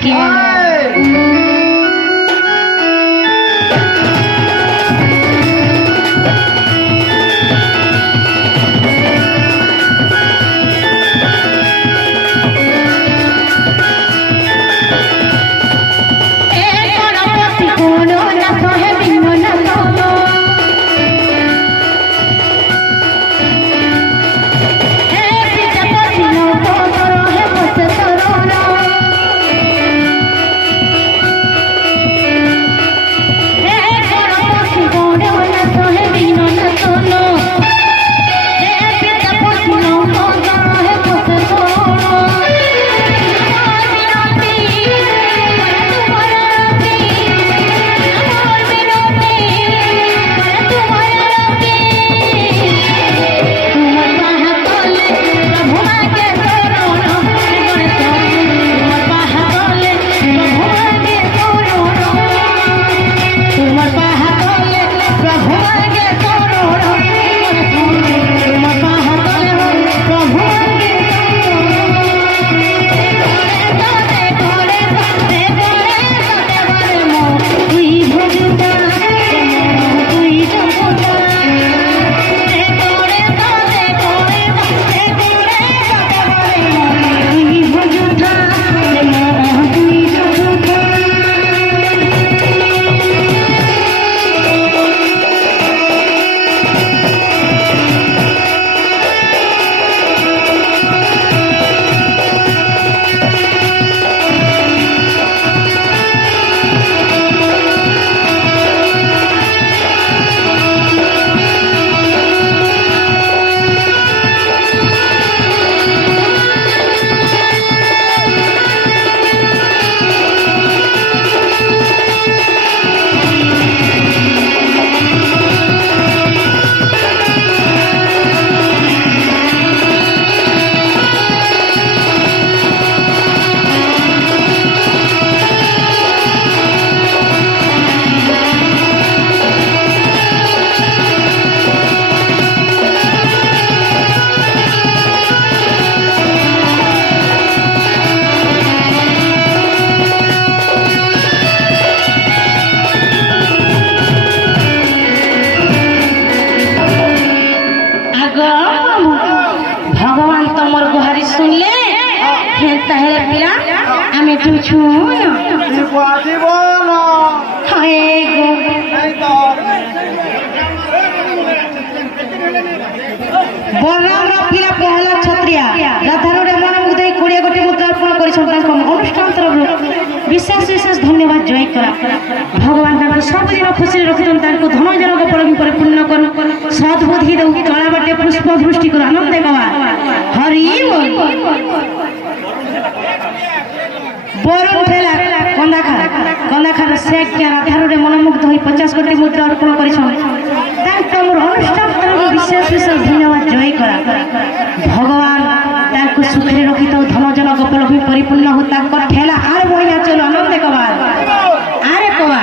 किए भगवान तुमर गुहारी सुनले तहरे पिला आमे तू छून हाय गो बलराम रा पिला पहला क्षत्रिया राधारोडे मन मुग्धई 20 गोटी मुद्रा अर्पण करिसन ताको अनुष्ठान तरफ विशेष विशेष धन्यवाद जय करा भगवान ताको सब दिन खुशी रखितन ताको धन जनक परम परिपूर्ण कर सद्बुद्धि दउ कला बाटे पुष्प वृष्टि कर आनंद देवा हरि बोल ठेला कंदाखा शेख के राधारोडे मन मुग्ध होई 50 गोटी मुद्रा अर्पण करिसन ताको मोर अनुष्ठान तरफ विशेष विशेष धन्यवाद जय करा भगवान ताको सुखरे रखितो धन जनक परम परिपूर्ण हो ताको ठेला आर बहिया चलो आनंद देवा आरे कवा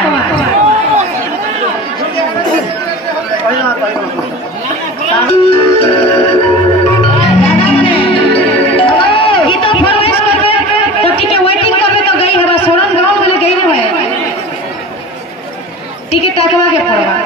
टिकट काटवा के पड़ेगा